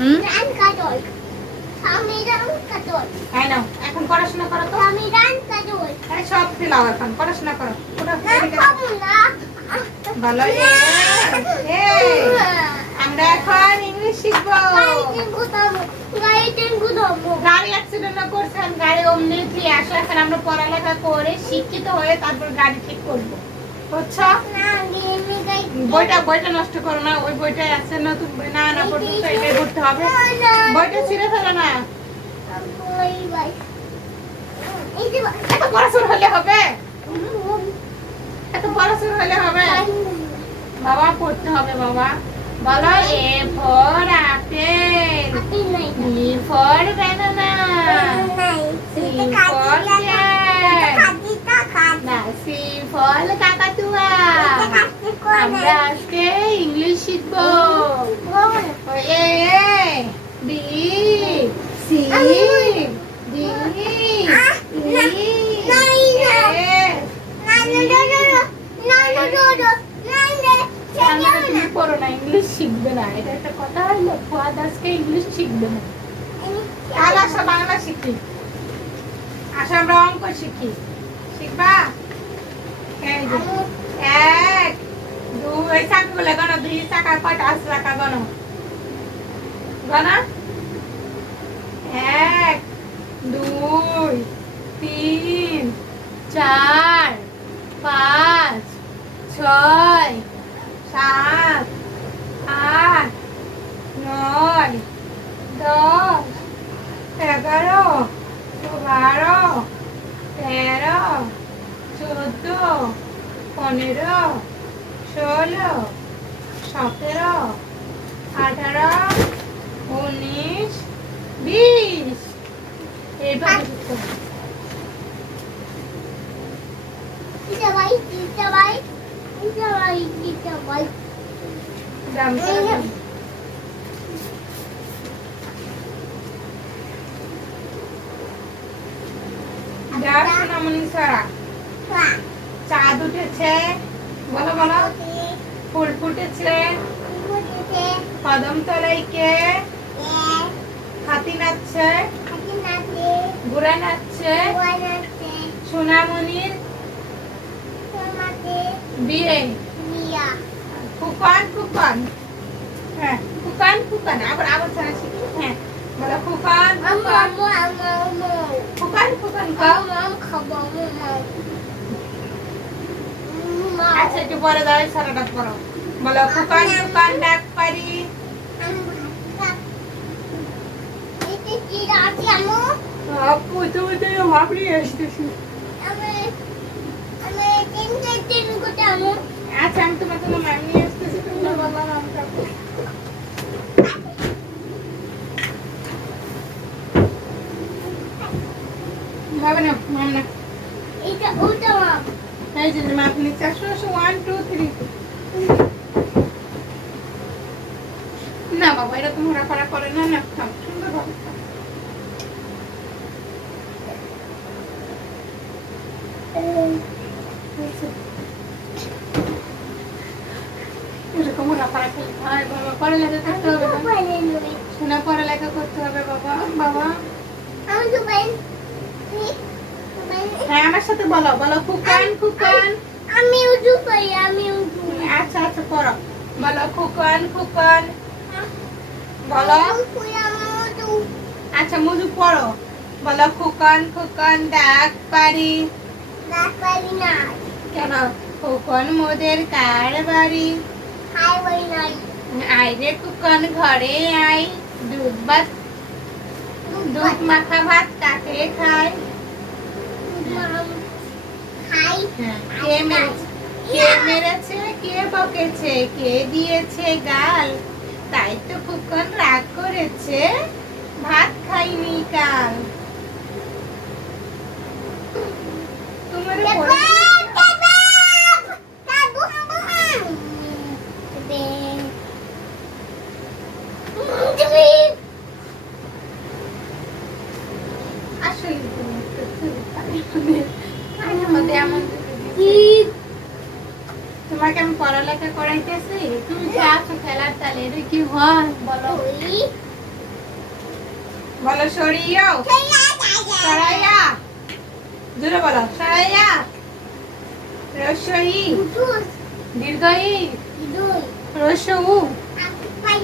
হুম? তাই নাও, এখন পড়াশোনা করো তো। এই সব ফেলাও, এখন পড়াশোনা করো। বলো আমরা এখন ইংলিশ শিখবো। গাড়ি অ্যাক্সিডেন্ট করছে, গাড়ি অমনি দিয়ে আসো। এখন আমরা পড়ালেখা করে শিক্ষিত হয়ে তারপর গাড়ি ঠিক করবো, বুঝছো? বইটা নষ্ট করো না, ওই বইটাই আছে নতুন বই, না না পর্যন্ত এটাই পড়তে হবে। বইটা ছিঁড়ে ফেলো না। এত পড়াশোনা হলে হবে, এত পড়াশোনা হলে হবে বাবা, পড়তে হবে বাবা। বলো A for apple, B for banana, C for cat, C for কাকাতুয়া। আমরা আজকে ইংলিশ শিখবো। এ বি সি ডি পড়ো না, ইংলিশ শিখবে না, এটা একটা কথা হইলো? ফুয়াদ আজকে ইংলিশ শিখবে না। তাহলে আসো বাংলা শিখি, আসো আমরা অঙ্ক শিখি। শিখবা? এই যে 1 2 চাকাগুলো গনো, 2 চাকা কয়টা আছে চাকা গনো, গনো। 1 2 3 4 5 6 7 8 9 10 11 12 13 14 15 16 17 18 19 20 এইভাবে লিখতে হবে। চাঁদ উঠেছে, বলো বলো। ফুল ফুটেছে, কদম তলায় কে, হাতি নাচছে, ঘোড়া নাচছে, সোনামণির বিয়ে, ফুকন ফুকন, হ্যাঁ ফুকন ফুকন, আবার আবার ছাড়া শিখি। হ্যাঁ বলো ফুকন ফুকন, ফুকন ফুকন খাও। আচ্ছা একটু পরে দাঁড়াই, সারাটা পড়ো। বলো ফুকন ফুকন ডাক পারি। আপু তুমি তো ভাবলি আসতেছি। আচ্ছা আমি তোমার জন্য ম্যাম নিয়ে আসতেছি, তুমি বাবা নাম কাকু ভাবে না, মাম না, এটা ওটা মাপ। এই যে মাপ নিচ্ছে। আসো আসো 1 2 3 না বাবা, এরকম ঘোরাফেরা করে না, না খাও সুন্দর ভাবে খাও। এরকম ঘোরাফেরা করলে হয় বাবা, পড়ালেখা করতে হবে না? শোনা, পড়ালেখা করতে হবে বাবা। বাবা হ্যাঁ আমার সাথে বলো, বলো ফুকন ফুকন। আমি উজু করি, আমি উজু। আচ্ছা আচ্ছা পড়ো, বলো ফুকন ফুকন, বলো। আচ্ছা মুজু পড়ো, বলো ফুকন ফুকন ডাক পারি। ডাক পারি না। কেন? ফুকন মোদের কার বাড়ি? খাই বই নাই। আয় রে ফুকন ঘরে আয়, দুধ মাখা ভাত কাকে খায়? খাই। কে মেরেছে, কে বকেছে, কে দিয়েছে গাল? তাই তো ফুকন রাগ করেছে, ভাত খাইনি কাল। তোমার আসলে তোমাকে আমি পড়ালেখা করাইতেছি, তুমি যে আছো খেলার তালে, এটা কি হয় বলো? বলো সরিও সরাইয়া জোরে বলো সরাইয়া রসই দীর্ঘই রসউ পাই